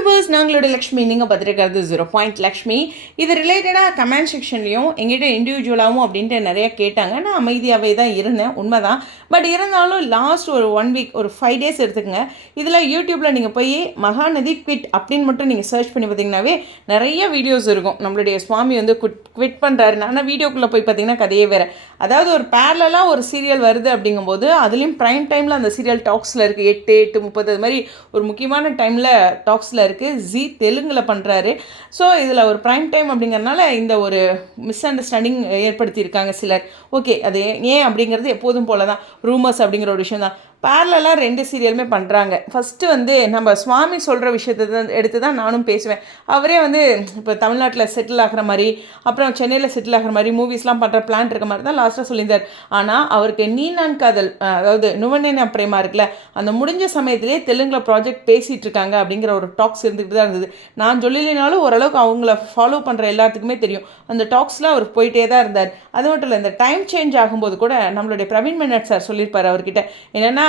Viewers, நாங்களோட Lakshmi. நீங்கள் பார்த்துருக்கிறது 0 லக்ஷ்மி. இது ரிலேட்டடாக கமெண்ட் செக்ஷன்லையும் எங்கிட்ட இண்டிவிஜுவலாகவும் அப்படின்ட்டு நிறைய கேட்டாங்க. நான் அமைதியாகவே தான் இருந்தேன், உண்மைதான். பட் இருந்தாலும் லாஸ்ட் ஒரு 1 வீக், ஒரு 5 டேஸ் எடுத்துக்கங்க. இதில் யூடியூப்பில் நீங்கள் போய் மகாநதி குவிட் அப்படின்னு மட்டும் நீங்கள் சர்ச் பண்ணி பார்த்தீங்கன்னாவே நிறைய வீடியோஸ் இருக்கும். நம்மளுடைய சுவாமி வந்து குவிட் பண்ணுறாரு. ஆனால் வீடியோக்குள்ளே போய் பார்த்தீங்கன்னா கதையே வேறு. அதாவது ஒரு பேரலாக ஒரு சீரியல் வருது அப்படிங்கும்போது அதுலேயும் ப்ரைம் டைமில் அந்த சீரியல் டாக்ஸில் இருக்குது. 8:30 அது மாதிரி ஒரு முக்கியமான டைமில் டாக்ஸில் இருக்குது. ஜி தெலுங்கில் பண்ணுறாரு. ஸோ இதில் ஒரு ப்ரைம் டைம் அப்படிங்கிறதுனால இந்த ஒரு மிஸ் அண்டர்ஸ்டாண்டிங் ஏற்படுத்தியிருக்காங்க சிலர். ஓகே, அது ஏன் அப்படிங்கிறது எப்போதும் போல தான், ரூமர்ஸ் அப்படிங்கிற ஒரு விஷயம் தான். பேரலாக 2 சீரியலுமே பண்ணுறாங்க. ஃபஸ்ட்டு வந்து நம்ம சுவாமி சொல்கிற விஷயத்தை தான் எடுத்து தான் நானும் பேசுவேன். அவரே வந்து இப்போ தமிழ்நாட்டில் செட்டில் ஆகிற மாதிரி, அப்புறம் சென்னையில் செட்டில் ஆகிற மாதிரி மூவிஸ்லாம் பண்ணுற பிளான் இருக்க மாதிரி தான் லாஸ்ட்டாக சொல்லியிருந்தார். ஆனால் அவருக்கு நீ நான் காதல், அதாவது நுவனேன பிரேமா இருக்குல்ல, அந்த முடிஞ்ச சமயத்திலே தெலுங்கில் ப்ராஜெக்ட் பேசிகிட்டு இருக்காங்க அப்படிங்கிற ஒரு டாக்ஸ் இருந்துகிட்டு தான் இருந்தது. நான் சொல்லலைனாலும் ஓரளவுக்கு அவங்கள ஃபாலோ பண்ணுற எல்லாத்துக்குமே தெரியும். அந்த டாக்ஸில் அவர் போயிட்டே தான் இருந்தார். அது மட்டும் இல்லை, இந்த டைம் சேஞ்ச் ஆகும்போது கூட நம்மளுடைய பிரவீன் மெனட் சார் சொல்லியிருப்பார் அவர்கிட்ட, என்னென்னா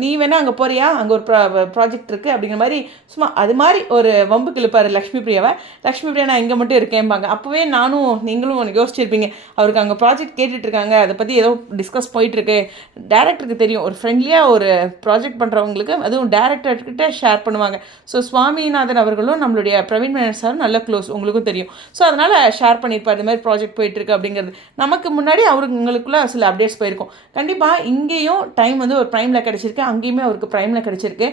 நீ வேணா அங்கே போறியா, அங்கே ஒரு ப்ராஜெக்ட் இருக்குது அப்படிங்கிற மாதிரி சும்மா அது மாதிரி ஒரு வம்புக்கு இழுப்பார் லக்ஷ்மி பிரியாவை. லக்ஷ்மி பிரியா நான் இங்கே மட்டும் இருக்கேன்பாங்க. அப்போவே நானும் நீங்களும் யோசிச்சிருப்பீங்க, அவருக்கு அங்கே ப்ராஜெக்ட் கேட்டுட்ருக்காங்க, அதை பற்றி ஏதோ டிஸ்கஸ் போயிட்டுருக்கு. டேரக்டருக்கு தெரியும், ஒரு ஃப்ரெண்ட்லியாக ஒரு ப்ராஜெக்ட் பண்ணுறவங்களுக்கு அதுவும் டேரக்டர்கிட்ட ஷேர் பண்ணுவாங்க. ஸோ சுவாமிநாதன் அவர்களும் நம்மளுடைய பிரவீன் மேனன் சாரும் நல்ல க்ளோஸ், உங்களுக்கும் தெரியும். ஸோ அதனால் ஷேர் பண்ணியிருப்பார் இது மாதிரி ப்ராஜெக்ட் போயிட்டுருக்கு அப்படிங்கிறது. நமக்கு முன்னாடி அவங்களுக்குள்ள சில அப்டேட்ஸ் போயிருக்கும். கண்டிப்பாக இங்கேயும் டைம் வந்து ஒரு ப்ரைமில் கிடச்சிருக்கு, அங்கேயுமே அவருக்கு ப்ரைமில் கிடச்சிருக்கு.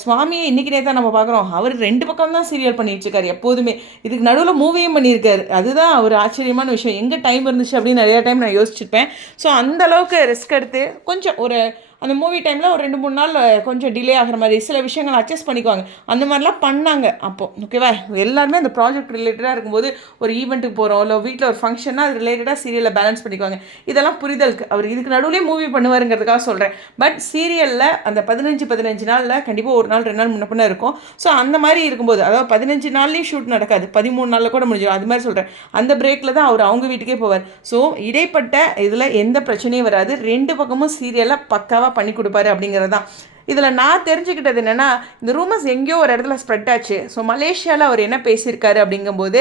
சுவாமியை இன்றைக்கி நேற்று நம்ம பார்க்குறோம், அவர் 2 பக்கம் தான் சீரியல் பண்ணிகிட்ருக்காரு எப்போதுமே. இதுக்கு நடுவில் மூவியும் பண்ணியிருக்காரு. அதுதான் ஒரு ஆச்சரியமான விஷயம். எங்கே டைம் இருந்துச்சு அப்படின்னு நிறையா டைம் நான் யோசிச்சிருப்பேன். ஸோ அந்தளவுக்கு ரிஸ்க் எடுத்து கொஞ்சம் ஒரு அந்த மூவி டைமில் ஒரு 2-3 நாள் கொஞ்சம் டிலே ஆகிற மாதிரி சில விஷயங்கள் அட்ஜஸ்ட் பண்ணிக்குவாங்க. அந்த மாதிரிலாம் பண்ணாங்க அப்போது. ஓகேவா, எல்லாருமே அந்த ப்ராஜெக்ட் ரிலேட்டடாக இருக்கும்போது ஒரு ஈவெண்ட்டுக்கு போகிறோம், இல்லை வீட்டில் ஒரு ஃபங்க்ஷன்னா அது ரிலேட்டடாக சீரியலில் பேலன்ஸ் பண்ணிக்குவாங்க. இதெல்லாம் புரிதலுக்கு அவர் இதுக்கு நடுவுலேயே மூவி பண்ணுவாருங்கிறதுக்காக சொல்கிறேன். பட் சீரியலில் அந்த 15 நாளில் கண்டிப்பாக ஒரு நாள் 2 நாள் முன்ன பின்ன இருக்கும். ஸோ அந்த மாதிரி இருக்கும்போது, அதாவது 15 நாள்லேயும் ஷூட் நடக்காது, 13 நாளில் கூட முடிஞ்சிடும். அது மாதிரி சொல்கிறேன். அந்த பிரேக்கில் தான் அவர் அவங்க வீட்டுக்கே போவார். ஸோ இடைப்பட்ட இதில் எந்த பிரச்சனையும் வராது. 2 பக்கமும் சீரியலை பக்காவாக பண்ணி கொடுப்பாரு அப்படிங்கிறது தான். இதில் நான் தெரிஞ்சுக்கிட்டது என்னென்னா, இந்த ரூமர்ஸ் எங்கேயோ ஒரு இடத்துல ஸ்ப்ரெட் ஆச்சு. ஸோ மலேசியாவில் அவர் என்ன பேசியிருக்காரு அப்படிங்கும்போது,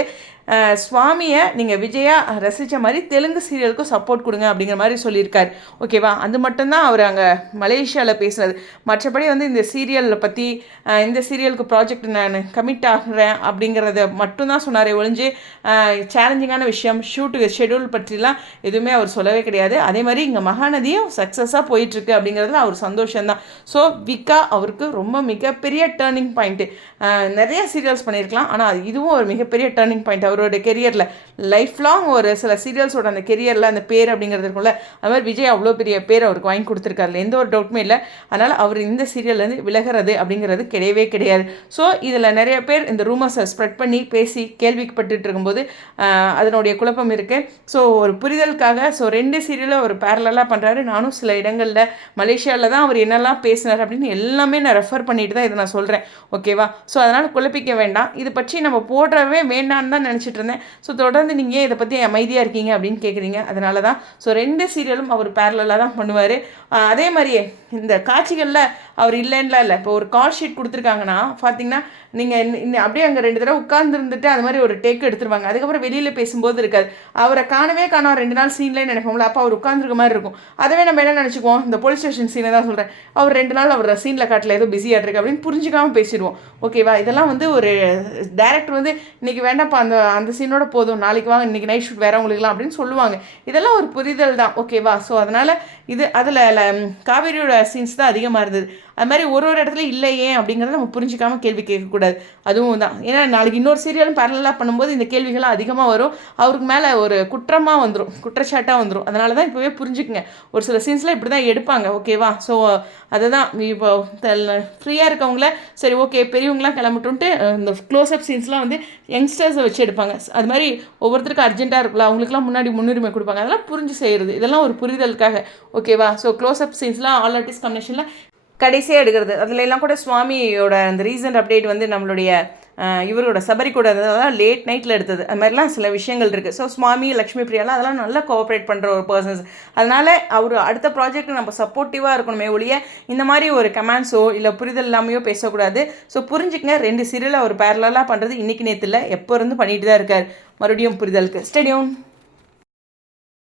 சுவாமியை நீங்கள் விஜயா ரசித்த மாதிரி தெலுங்கு சீரியலுக்கும் சப்போர்ட் கொடுங்க அப்படிங்கிற மாதிரி சொல்லியிருக்கார். ஓகேவா, அது மட்டும்தான் அவர் அங்கே மலேசியாவில் பேசுனது. மற்றபடி வந்து இந்த சீரியலில் பற்றி, இந்த சீரியலுக்கு ப்ராஜெக்ட் நான் கமிட் ஆகிறேன் அப்படிங்கிறத மட்டும்தான் சொன்னாரே ஒழிஞ்சு சேலஞ்சிங்கான விஷயம் ஷூட்டுக்கு ஷெடியூல் பற்றிலாம் எதுவுமே அவர் சொல்லவே கிடையாது. அதே மாதிரி இங்கே மகாநதியும் சக்ஸஸாக போயிட்டுருக்கு அப்படிங்கிறதுல அவர் சந்தோஷம்தான். ஸோ விக்கா அவருக்கு ரொம்ப மிகப்பெரிய டேர்னிங் பாயிண்ட்டு. நிறைய சீரியல்ஸ் பண்ணியிருக்கலாம், ஆனால் இதுவும் ஒரு மிகப்பெரிய டேர்னிங் பாயிண்ட் அவரோட கெரியரில். லைஃப் லாங் ஒரு சில சீரியல்ஸோட அந்த கெரியரில் அந்த பேர் அப்படிங்கிறது இருக்கும்ல, அது மாதிரி விஜய் அவ்வளோ பெரிய பேர் அவருக்கு வாங்கி கொடுத்துருக்காருல, எந்த ஒரு டவுட்டுமே இல்லை. அதனால் அவர் இந்த சீரியல்லேருந்து விலகிறது அப்படிங்கிறது கிடையவே கிடையாது. ஸோ இதில் நிறைய பேர் இந்த ரூமர்ஸை ஸ்ப்ரெட் பண்ணி பேசி கேள்விப்பட்டு இருக்கும்போது அதனுடைய குழப்பம் இருக்குது. ஸோ ஒரு புரிதலுக்காக 2 சீரியலும் அவர் பேரலாக பண்ணுறாரு. நானும் சில இடங்களில் மலேசியாவில் தான் அவர் என்னெல்லாம் பேசினார் அப்படின்னு எல்லாமே நான் ரெஃபர் பண்ணிட்டு தான் இதை நான் சொல்கிறேன். ஓகேவா, ஸோ அதனால் குழப்பிக்க வேண்டாம். இது பற்றி நம்ம போடுறவே வேண்டான்னு தான் நினச்சிட்டு இருந்தேன். ஸோ தொடர்ந்து நீங்கள் இதை பற்றி அமைதியாக இருக்கீங்க அப்படின்னு கேட்குறீங்க. அதனால தான் 2 சீரியலும் அவர் பேரலாக தான் பண்ணுவார். அதே மாதிரியே இந்த காட்சிகளில் அவர் இல்லைன்னுலாம் இல்லை. இப்போ ஒரு கால் ஷீட் கொடுத்துருக்காங்கன்னா பார்த்தீங்கன்னா, நீங்கள் அப்படியே அங்கே 2 தடவை உட்கார்ந்துருந்துட்டு அது மாதிரி ஒரு டேக் எடுத்துருவாங்க. அதுக்கப்புறம் வெளியில் பேசும்போது இருக்காது. அவரை காணவே காணோம் 2 நாள் சீன்லேயே நினைப்போம்ல, அப்போ அவர் உட்காந்துருக்க மாதிரி இருக்கும். அதவே நம்ம என்ன நினச்சிக்குவோம், இந்த போலீஸ் ஸ்டேஷன் சீனை தான் சொல்கிறேன், அவர் 2 நாள் அவர் சீனில் காட்டில் ஏதோ பிஸியாக இருக்குது அப்படின்னு புரிஞ்சுக்காமல் பேசிடுவோம். ஓகேவா, இதெல்லாம் வந்து ஒரு டேரக்டர் வந்து இன்றைக்கி வேண்டாம்ப்பா, அந்த சீனோட போதும், நாளைக்கு வாங்க, இன்றைக்கி நைட் ஷூட் வேறவங்களுக்குலாம் அப்படின்னு சொல்லுவாங்க. இதெல்லாம் ஒரு புரிதல் தான். ஓகேவா, ஸோ அதனால் இது அதில் காவேரியோட சீன்ஸ் தான் அதிகமாக இருந்தது. அது மாதிரி ஒரு இடத்துல இல்லையே அப்படிங்கிறத நம்ம புரிஞ்சிக்காமல் கேள்வி கேட்கக்கூடாது. அதுவும் தான், ஏன்னா நாளைக்கு இன்னொரு சீரியலும் பேரலாக பண்ணும்போது இந்த கேள்விகள்லாம் அதிகமாக வரும். அவருக்கு மேலே ஒரு குற்றமாக வந்துடும், குற்றச்சாட்டாக வந்துடும். அதனால தான் இப்போவே புரிஞ்சுக்குங்க, ஒரு சில சீன்ஸ்லாம் இப்படி தான் எடுப்பாங்க. ஓகேவா, ஸோ அதுதான் இப்போ ஃப்ரீயாக இருக்கவங்கள சரி ஓகே பெரியவங்களாம் கிளம்பிட்டுன்ட்டு இந்த க்ளோஸ்அப் சீன்ஸ்லாம் வந்து யங்ஸ்டர்ஸை வச்சு எடுப்பாங்க. அது மாதிரி ஒவ்வொருத்தருக்கும் அர்ஜென்ட்டாக இருக்குல்ல, அவங்களுக்குலாம் முன்னாடி முன்னுரிமை கொடுப்பாங்க. அதெல்லாம் புரிஞ்சு செய்கிறது, இதெல்லாம் ஒரு புரிதலுக்காக. ஓகேவா, ஸோ க்ளோஸ்அப் சீன்ஸ்லாம் ஆல் ஆர்டிஸ்ட் காம்பினேஷனில் கடைசியாக எடுக்கிறது. அதில் எல்லாம் கூட சுவாமியோட அந்த ரீசன்ட் அப்டேட் வந்து நம்மளுடைய இவரோட சபரி கூட அதெல்லாம் லேட் நைட்டில் எடுத்தது. அது மாதிரிலாம் சில விஷயங்கள் இருக்குது. ஸோ சுவாமி, லக்ஷ்மி பிரியாலாம் அதெல்லாம் நல்லா கோஆப்ரேட் பண்ணுற ஒரு பர்சன்ஸ். அதனால் அவர் அடுத்த ப்ராஜெக்ட் நம்ம சப்போர்ட்டிவாக இருக்கணுமே ஒழிய இந்த மாதிரி ஒரு கமெண்ட்ஸோ இல்லை புரிதல் இல்லாமையோ பேசக்கூடாது. ஸோ புரிஞ்சுக்கங்க, 2 சீரியல் அவர் பேரலாக பண்ணுறது இன்றைக்கி நேற்று இல்லை, எப்போ இருந்து பண்ணிட்டு தான் இருக்கார். மறுபடியும் புரிதலுக்கு ஸ்டேடியம்.